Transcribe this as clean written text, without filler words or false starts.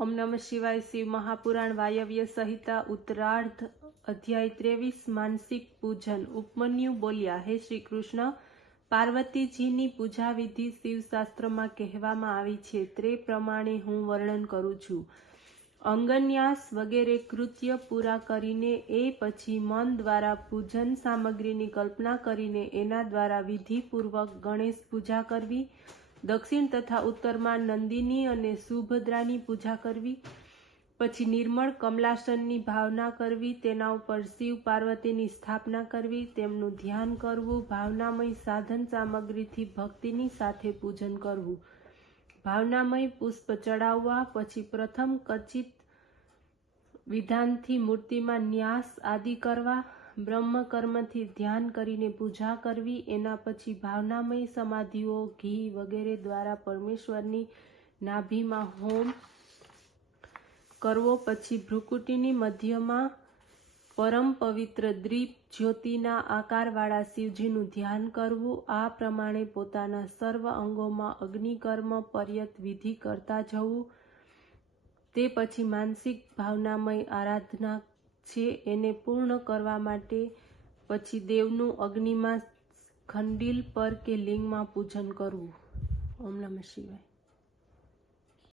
ओम नमः शिवाय। शिव महापुराण वायव्य संहिता उत्तरार्ध अध्याय 23 मानसिक पूजन। उपमन्यु बोल्या, हे श्री कृष्ण, पार्वतीजीनी पूजा विधि शिवशास्त्रमा कहेवामां आवी छे ते प्रमाणे हूँ वर्णन करूँ छूं। अंगन्यास वगैरे कृत्य पूरा करीने ए पछी मन द्वारा पूजन सामग्रीनी कल्पना करीने एना द्वारा विधिपूर्वक गणेश पूजा करवी, दक्षिण तथा उत्तर में नंदिनी अने सुभद्रानी पूजा करवी, पछी निर्मल कमलासननी भावना करवी, तेना उपर शिव पार्वतीनी स्थापना करवी, तेमनुं ध्यान करवुं, भावनामय साधन सामग्रीथी भक्तिनी साथे पूजन करवुं, भावनामय पुष्प चढ़ाववा, पछी प्रथम कचित विधानथी मूर्तिमां न्यास आदि करवा, ब्रह्म कर्मथी ध्यान करीने पूजा करवी, एना पछी भावनामय समाधिओ घी वगैरे द्वारा परमेश्वरनी नाभीमां होम करवो, पछी भ्रुकुटीनी मध्यमां परम पवित्र दीप ज्योतिना आकारवाळा शिवजीनुं ध्यान करवुं। आ प्रमाणे पोताना सर्व अंगोमां अग्निकर्म पर्यत विधि करता जवुं। ते पछी मानसिक भावनामय आराधना छे एने पूर्ण करवा माटे पछी देवनुं अग्निमां खंडिल पर के लिंगमां पूजन करवुं। ओम नमः शिवाय।